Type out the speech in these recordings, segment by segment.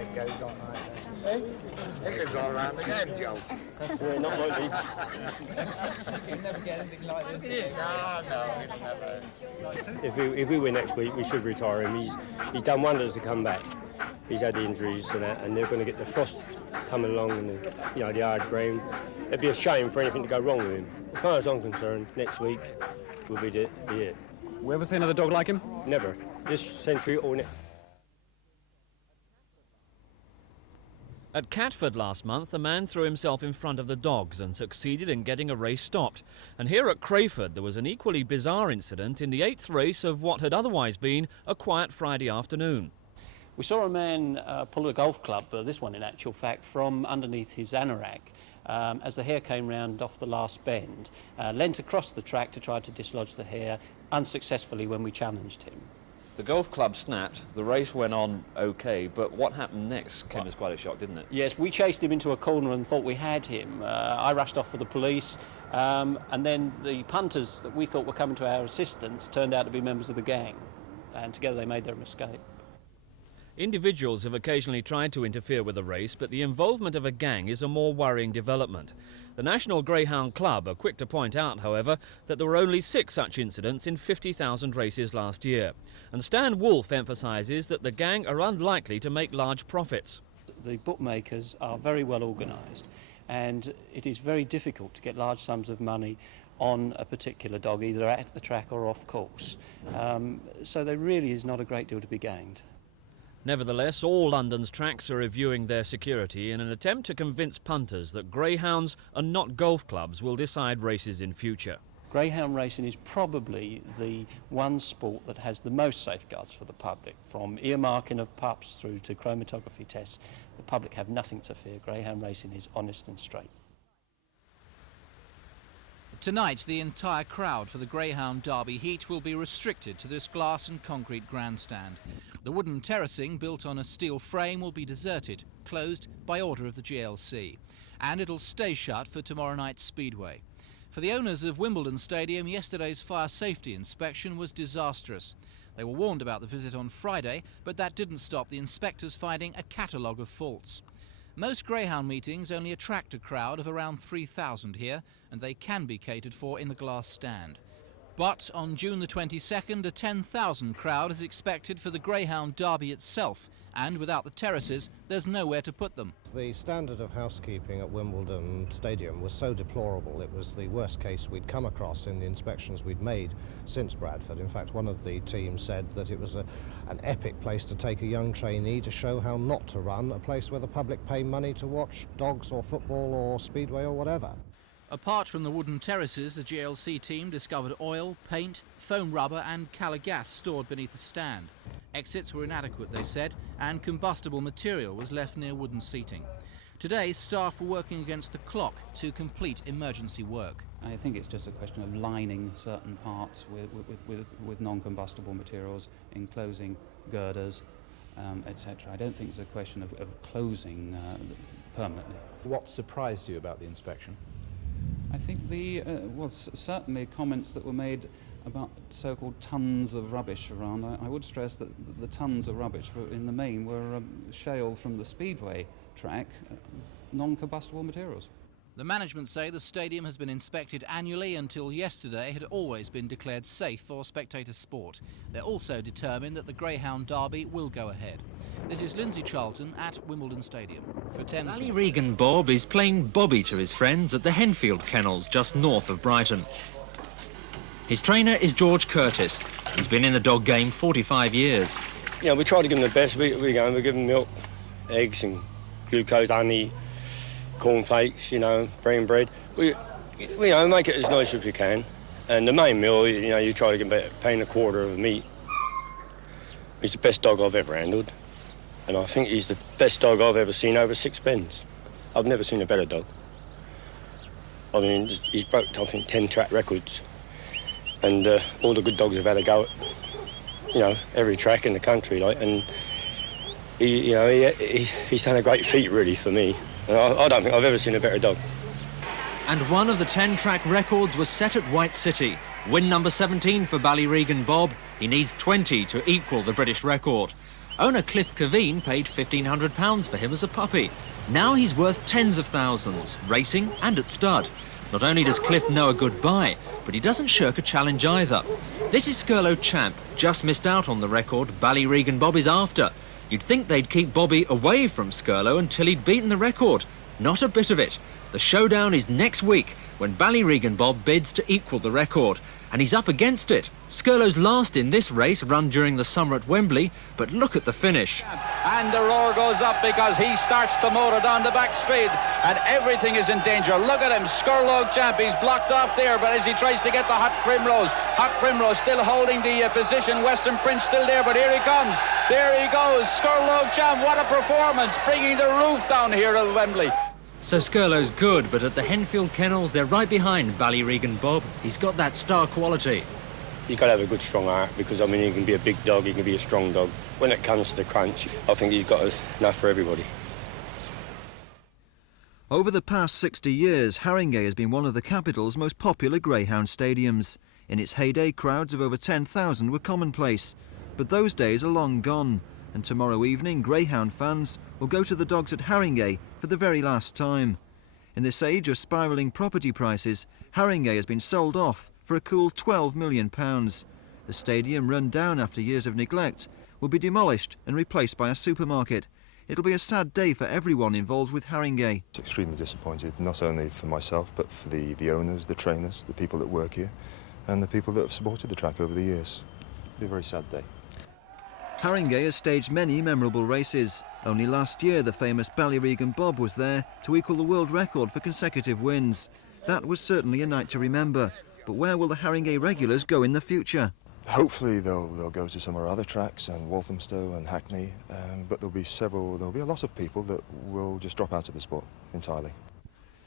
It goes on like that. It could go around again, Joe. Yeah, not likely. You'll never get anything like this. No, we'll never. If we win next week, we should retire him. He's done wonders to come back. He's had the injuries and that, and they're going to get the frost coming along and the hard ground. It'd be a shame for anything to go wrong with him. As far as I'm concerned, next week will be it. We ever see another dog like him? Never. This century or next. At Catford last month, a man threw himself in front of the dogs and succeeded in getting a race stopped. And here at Crayford, there was an equally bizarre incident in the 8th race of what had otherwise been a quiet Friday afternoon. We saw a man pull a golf club, this one in actual fact, from underneath his anorak as the hare came round off the last bend, leant across the track to try to dislodge the hare, unsuccessfully when we challenged him. The golf club snapped, the race went on okay, but what happened next came as quite a shock, didn't it? Yes, we chased him into a corner and thought we had him. I rushed off for the police, and then the punters that we thought were coming to our assistance turned out to be members of the gang, and together they made their escape. Individuals have occasionally tried to interfere with a race, but the involvement of a gang is a more worrying development. The National Greyhound Club are quick to point out, however, that there were only 6 such incidents in 50,000 races last year. And Stan Wolfe emphasises that the gang are unlikely to make large profits. The bookmakers are very well organised, and it is very difficult to get large sums of money on a particular dog, either at the track or off course. So there really is not a great deal to be gained. Nevertheless, all London's tracks are reviewing their security in an attempt to convince punters that greyhounds and not golf clubs will decide races in future. Greyhound racing is probably the one sport that has the most safeguards for the public. From earmarking of pups through to chromatography tests, the public have nothing to fear. Greyhound racing is honest and straight. Tonight, the entire crowd for the Greyhound Derby heat will be restricted to this glass and concrete grandstand. The wooden terracing, built on a steel frame, will be deserted, closed by order of the GLC. And it'll stay shut for tomorrow night's Speedway. For the owners of Wimbledon Stadium, yesterday's fire safety inspection was disastrous. They were warned about the visit on Friday, but that didn't stop the inspectors finding a catalogue of faults. Most greyhound meetings only attract a crowd of around 3,000 here, and they can be catered for in the glass stand. But on June the 22nd, a 10,000 crowd is expected for the Greyhound Derby itself, and without the terraces, there's nowhere to put them. The standard of housekeeping at Wimbledon Stadium was so deplorable. It was the worst case we'd come across in the inspections we'd made since Bradford. In fact, one of the teams said that it was an epic place to take a young trainee to show how not to run, a place where the public pay money to watch dogs or football or speedway or whatever. Apart from the wooden terraces, the GLC team discovered oil, paint, foam rubber and colour gas stored beneath the stand. Exits were inadequate, they said, and combustible material was left near wooden seating. Today, staff were working against the clock to complete emergency work. I think it's just a question of lining certain parts with non-combustible materials, enclosing girders, etc. I don't think it's a question of closing permanently. What surprised you about the inspection? I think certainly comments that were made about so-called tons of rubbish around. I would stress that the tons of rubbish in the main were shale from the Speedway track, non-combustible materials. The management say the stadium has been inspected annually until yesterday had always been declared safe for spectator sport. They're also determined that the Greyhound Derby will go ahead. This is Lindsay Charlton at Wimbledon Stadium. For Thames. Ballyregan Bob is playing Bobby to his friends at the Henfield Kennels just north of Brighton. His trainer is George Curtis. He's been in the dog game 45 years. You know, we try to give them the best. We give them milk, eggs and glucose, honey, cornflakes, bring bread. We make it as nice as we can. And the main meal, you know, you try to get paying a quarter of meat. He's the best dog I've ever handled. And I think he's the best dog I've ever seen over 6 bends. I've never seen a better dog. I mean, he's broke, I think, 10 track records. And all the good dogs have had a go at, you know, every track in the country, like, and he's done a great feat, really, for me. And I don't think I've ever seen a better dog. And one of the 10-track records was set at White City. Win number 17 for Ballyregan Bob. He needs 20 to equal the British record. Owner Cliff Caveen paid £1,500 for him as a puppy. Now he's worth tens of thousands, racing and at stud. Not only does Cliff know a good buy, but he doesn't shirk a challenge either. This is Skirlow Champ, just missed out on the record Ballyregan Bob is after. You'd think they'd keep Bobby away from Skirlow until he'd beaten the record. Not a bit of it. The showdown is next week, when Ballyregan Bob bids to equal the record. And he's up against it. Skirlow's last in this race, run during the summer at Wembley, but look at the finish. And the roar goes up because he starts to motor down the back straight, and everything is in danger. Look at him, Skirlow Champ. He's blocked off there, but as he tries to get the Hot Primrose still holding the position. Western Prince still there, but here he comes. There he goes, Skirlow Champ. What a performance, bringing the roof down here at Wembley. So Skirlow's good, but at the Henfield Kennels, they're right behind Ballyregan Bob. He's got that star quality. You've got to have a good, strong heart, because, I mean, he can be a big dog, he can be a strong dog. When it comes to the crunch, I think he's got enough for everybody. Over the past 60 years, Harringay has been one of the capital's most popular greyhound stadiums. In its heyday, crowds of over 10,000 were commonplace. But those days are long gone, and tomorrow evening, greyhound fans will go to the dogs at Harringay for the very last time. In this age of spiralling property prices, Harringay has been sold off for a cool £12 million. The stadium, run down after years of neglect, will be demolished and replaced by a supermarket. It'll be a sad day for everyone involved with Harringay. It's extremely disappointed, not only for myself, but for the owners, the trainers, the people that work here, and the people that have supported the track over the years. It'll be a very sad day. Harringay has staged many memorable races. Only last year, the famous Ballyregan Bob was there to equal the world record for consecutive wins. That was certainly a night to remember. But where will the Harringay regulars go in the future? Hopefully they'll go to some of our other tracks, and Walthamstow and Hackney, but there'll be a lot of people that will just drop out of the sport entirely.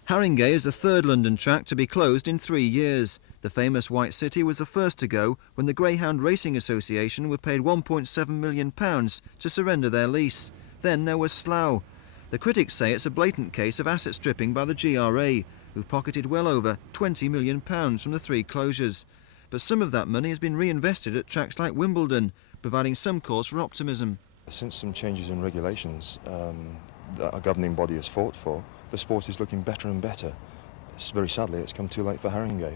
Harringay is the third London track to be closed in 3 years. The famous White City was the first to go when the Greyhound Racing Association were paid £1.7 million to surrender their lease. Then there was Slough. The critics say it's a blatant case of asset stripping by the GRA, who've pocketed well over £20 million from the 3 closures. But some of that money has been reinvested at tracks like Wimbledon, providing some cause for optimism. Since some changes in regulations that our governing body has fought for, the sport is looking better and better. Very sadly, it's come too late for Harringay.